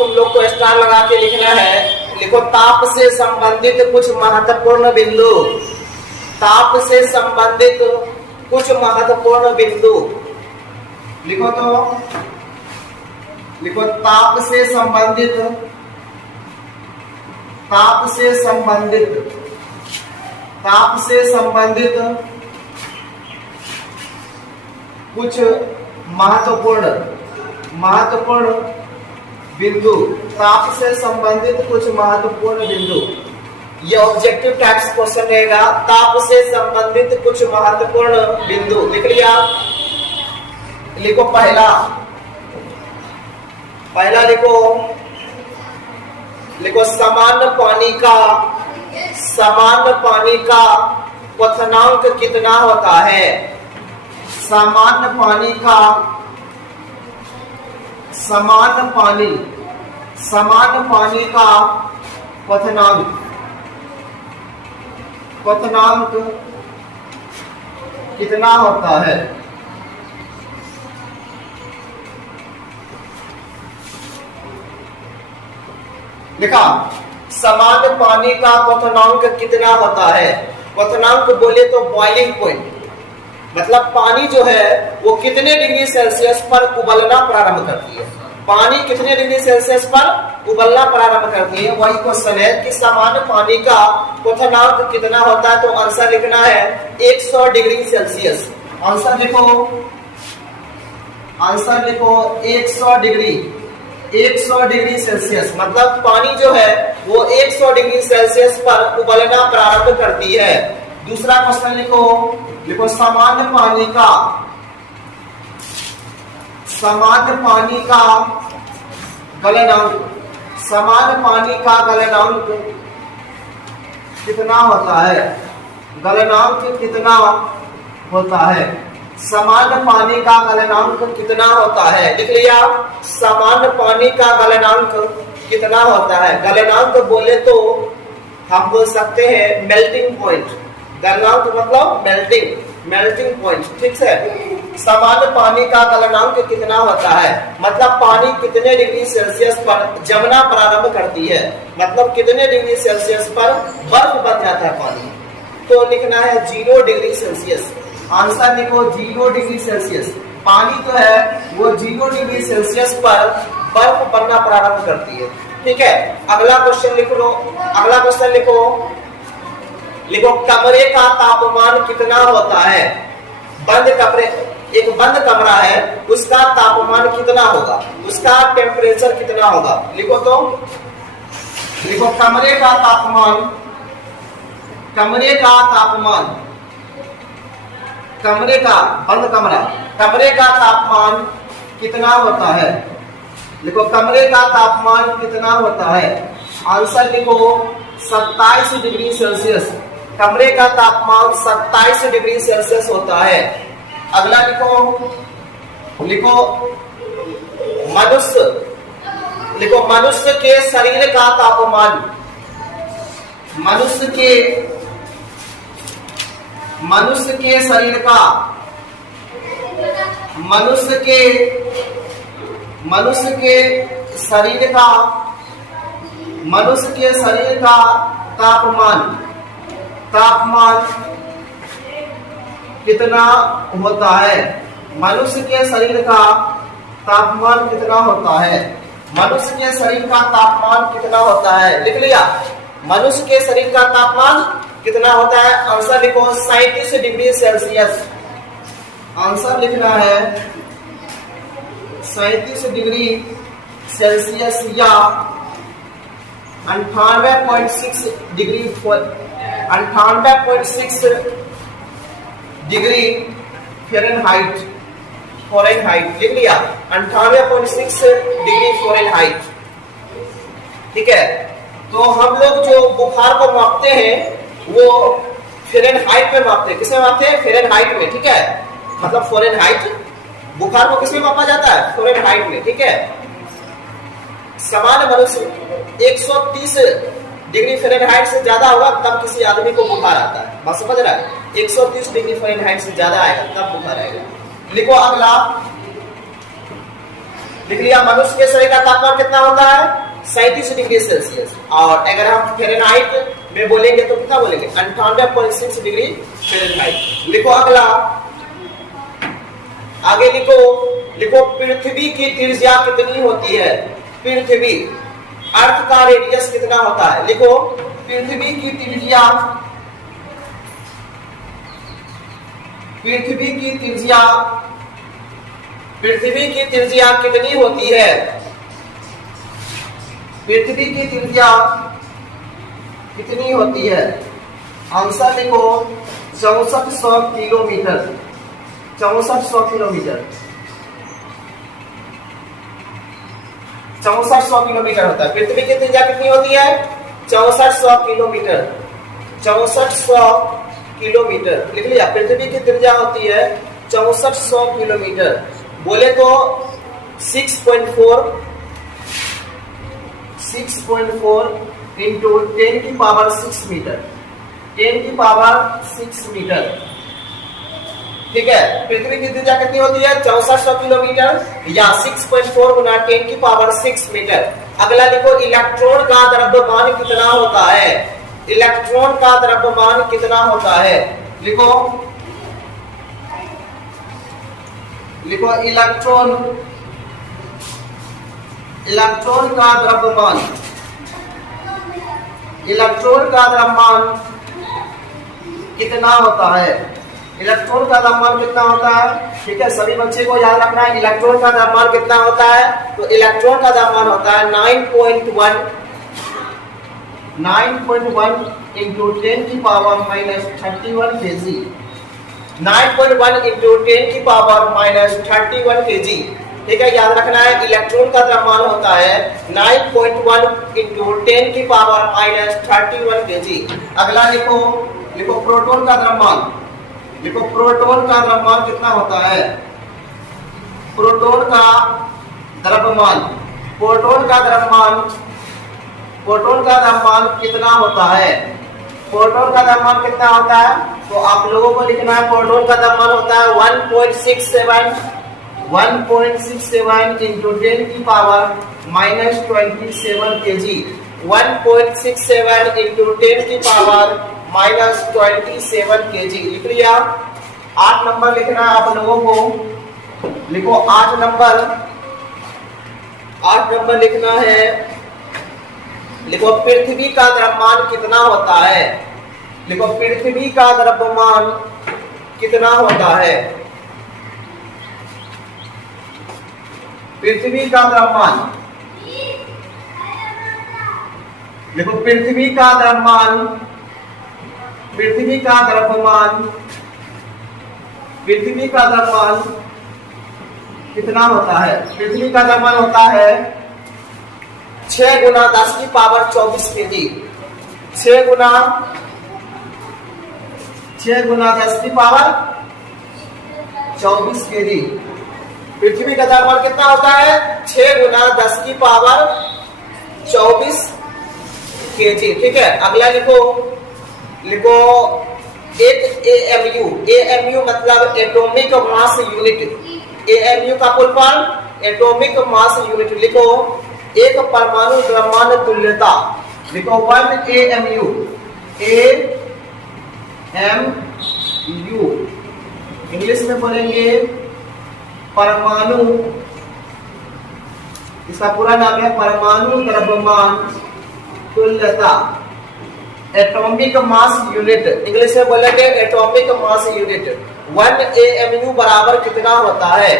तुम लोग को स्टार लगा के लिखना है। लिखो ताप से संबंधित कुछ महत्वपूर्ण बिंदु। ताप से संबंधित कुछ महत्वपूर्ण बिंदु लिखो। तो लिखो ताप से संबंधित कुछ महत्वपूर्ण बिंदु। ताप से संबंधित कुछ महत्वपूर्ण बिंदु, ये ऑब्जेक्टिव टाइप्स क्वेश्चन रहेगा। ताप से संबंधित कुछ महत्वपूर्ण बिंदु लिख लिया। लिखो पहला लिखो सामान्य पानी का क्वथनांक कितना होता है। सामान्य पानी का क्वथनांक कितना होता है। लिखा सामान्य पानी का क्वथनांक कितना होता है। क्वथनांक बोले तो बॉइलिंग पॉइंट, मतलब पानी जो है वो कितने डिग्री सेल्सियस पर उबलना प्रारंभ करती है। पानी कितने डिग्री सेल्सियस पर उबलना प्रारंभ करती है, वही क्वेश्चन है कि सामान्य पानी का क्वथनांक कितना होता है। तो आंसर लिखना है 100 डिग्री सेल्सियस। आंसर लिखो 100 डिग्री सेल्सियस, मतलब पानी जो है वो 100 डिग्री सेल्सियस पर उबलना प्रारंभ करती है। दूसरा क्वेश्चन लिखो सामान्य पानी का गलनांक कितना होता है। गलनांक कितना होता है। सामान्य पानी का गलनांक कितना होता है। लिख लिया सामान्य पानी का गलनांक कितना होता है। गलनांक बोले तो हम बोल सकते हैं मेल्टिंग पॉइंट। गलनांक मतलब मेल्टिंग पॉइंट, ठीक है। सामान्य पानी का गलनांक कितना होता है, मतलब पानी कितने डिग्री सेल्सियस पर जमना प्रारंभ करती है, मतलब कितने डिग्री सेल्सियस पर बर्फ बन जाता है पानी। तो लिखना है 0 डिग्री सेल्सियस। आंसर लिखो 0 डिग्री सेल्सियस। पानी जो है वो 0 डिग्री सेल्सियस पर बर्फ बनना प्रारंभ करती है, ठीक है। अगला क्वेश्चन लिखो कमरे का तापमान कितना होता है। एक बंद कमरा है, उसका तापमान कितना होगा, उसका टेम्परेचर कितना होगा। लिखो कमरे का तापमान कमरे का तापमान कितना होता है। लिखो कमरे का तापमान कितना होता है। आंसर लिखो 27 डिग्री सेल्सियस। कमरे का तापमान 27 डिग्री सेल्सियस होता है। अगला लिखो मनुष्य के शरीर का तापमान। मनुष्य के शरीर का तापमान कितना होता है। मनुष्य के शरीर का तापमान कितना होता है। मनुष्य के शरीर का तापमान कितना होता है। लिख लिया मनुष्य के शरीर का तापमान कितना होता है। आंसर लिखो 37 डिग्री सेल्सियस। आंसर लिखना है 37 डिग्री सेल्सियस या 98.6 डिग्री फ़ारेनहाइट। लिख लिया 98.6 डिग्री फ़ारेनहाइट, ठीक है। तो हम लोग जो बुखार को मापते हैं वो फ़ारेनहाइट में मापते हैं। किसमें मापते हैं? फ़ारेनहाइट में, ठीक है। मतलब फ़ारेनहाइट, बुखार को किसमें मापा जाता है? फ़ारेनहाइट में, ठीक है। सामान्य मनुष्य 130 डिग्री फ़ारेनहाइट से ज्यादा होगा तब किसी आदमी को बुखार आता है। बात समझ रहा है? 130 डिग्री फ़ारेनहाइट से ज्यादा आएगा तब बुखार आएगा। लिखो लिख लिया। मनुष्य के शरीर का तापमान कितना होता है? 37 डिग्री सेल्सियस। और अगर हम फ़ारेनहाइट में बोलेंगे तो कितना बोलेंगे? 98.6 डिग्री फ़ारेनहाइट। लिखो अगला, आगे लिखो, लिखो पृथ्वी की त्रिज्या कितनी होती है? पृथ्वी, अर्थ का रेडियस कितना होता है? लिखो पृथ्वी की त्रिज्या, पृथ्वी की त्रिज्या, पृथ्वी की त्रिज्या कितनी होती है? पृथ्वी की त्रिज्या कितनी होती है? आंसर लिखो 6400 किलोमीटर, 6400 किलोमीटर, 6400 किलोमीटर होता है। पृथ्वी की त्रिज्या कितनी होती है? 6400 किलोमीटर, 6400 किलोमीटर। लिख लिया, पृथ्वी की त्रिज्या होती है 6400 किलोमीटर। बोले तो 6.4 इंटू 10 की पावर 6 मीटर, 10 की पावर 6 मीटर। ठीक है, पृथ्वी की त्रिज्या कितनी होती है? 6400 किलोमीटर या 6.4 गुना 10 की पावर 6 मीटर। अगला लिखो, इलेक्ट्रॉन का द्रव्यमान कितना होता है? इलेक्ट्रॉन का द्रव्यमान कितना होता है? लिखो, लिखो इलेक्ट्रॉन, इलेक्ट्रॉन का द्रव्यमान, इलेक्ट्रॉन का द्रव्यमान कितना होता है? इलेक्ट्रॉन का द्रव्यमान कितना होता है? ठीक है, सभी बच्चे को याद रखना है इलेक्ट्रॉन का द्रव्यमान कितना होता है। तो इलेक्ट्रॉन का द्रव्यमान होता है 9.1 इंटू 10 की पावर माइनस 31 kg, 9.1 इंटू 10 की पावर माइनस 31 kg। ठीक है, याद रखना है इलेक्ट्रॉन का द्रव्यमान होता है 9.1 इंटू 10 की पावर माइनस 31 kg। अगला लिखो, लिखो प्रोटॉन का द्रव्यमान, लिखो प्रोटॉन का द्रव्यमान कितना होता है? प्रोटॉन का द्रव्यमान, प्रोटॉन का द्रव्यमान, प्रोटॉन का द्रव्यमान कितना होता है? प्रोटॉन का द्रव्यमान कितना होता है? तो आप लोगों को लिखना है प्रोटॉन का द्रव्यमान होता है 1.67 इंटू 10 की पावर माइनस 27 kg, 1.67 इंटू 10 की पावर माइनस 27 kg। लिख लिया। 8 नंबर लिखना है आप लोगों को, लिखो 8 नंबर, 8 नंबर लिखना है। लिखो पृथ्वी का द्रव्यमान कितना होता है? लिखो पृथ्वी का द्रव्यमान कितना होता है? पृथ्वी का द्रव्यमान, लिखो पृथ्वी का द्रव्यमान, पृथ्वी का द्रव्यमान, पृथ्वी का द्रव्यमान कितना होता है? पृथ्वी का द्रव्यमान होता है 6 गुना 10 की पावर 24 kg, 6 गुना 10 की पावर 24 kg। पृथ्वी का द्रव्यमान कितना होता है? 6 गुना 10 की पावर 24 kg। ठीक है, अगला लिखो, लिखो एक AMU, AMU मतलब एटॉमिक मास यूनिट, AMU का full form atomic mass unit. लिखो एक परमाणु द्रव्यमान तुल्यता, लिखो 1 AMU, AMU इंग्लिश में बोलेंगे परमाणु, इसका पूरा नाम है परमाणु द्रव्यमान तुल्यता, एटॉमिक मास यूनिट। इंग्लिश में बोलेंगे एटॉमिक मास यूनिट। 1 AMU बराबर कितना होता है?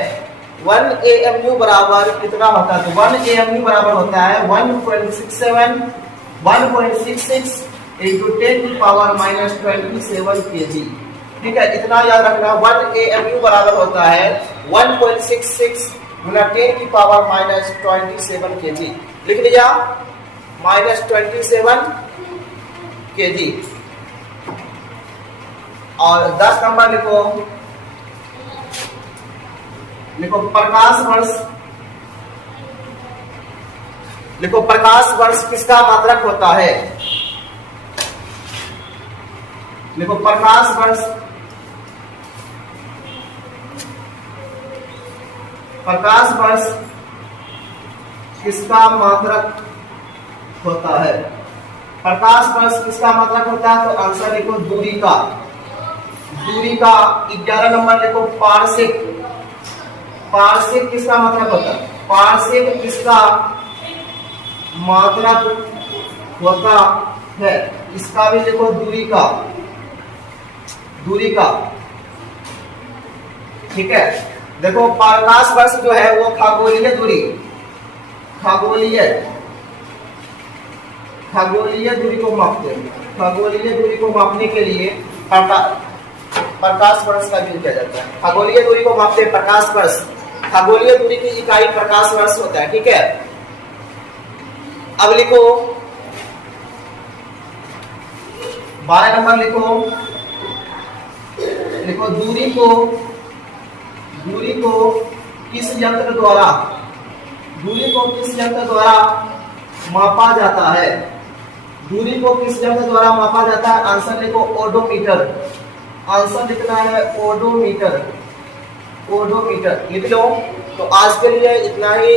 1 AMU बराबर कितना होता है? तो 1 AMU बराबर होता है 1.66 इंटू 10 की पावर माइनस 27 kg। ठीक है, इतना याद रखना। 1 AMU बराबर होता है 1.66 गुना 10 की पावर माइनस 27 kg। लिख लिया, माइनस 27 kg। और 10 नंबर लिखो, लिखो प्रकाश वर्ष, लिखो प्रकाश वर्ष किसका मात्रक होता है? लिखो प्रकाश वर्ष, प्रकाश वर्ष किसका मात्रक होता है? प्रकाश वर्ष किसका मात्रक होता है? तो आंसर लिखो दूरी का। दूरी का 11 नंबर लिखो पारसिक। पारसिक किसका मात्रक होता है? पारसिक किसका मात्रक होता है? इसका भी लिखो दूरी का। दूरी का, ठीक है। देखो प्रकाश वर्ष जो है वो खगोलीय दूरी, खगोलीय दूरी को मापते हैं। खगोलीय दूरी को मापने के लिए प्रकाश वर्ष का उपयोग किया जाता है। खगोलीय दूरी को मापते हैं प्रकाश वर्ष। खगोलीय दूरी की इकाई प्रकाश वर्ष होता है, ठीक है। अब लिखो 12 नंबर लिखो दूरी को किस यंत्र द्वारा मापा जाता है? दूरी को किस यंत्र द्वारा मापा जाता है? आंसर लिखो ओडोमीटर। आंसर लिखना है ओडोमीटर। लिख लो। तो आज के लिए इतना ही।